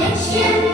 Egyptian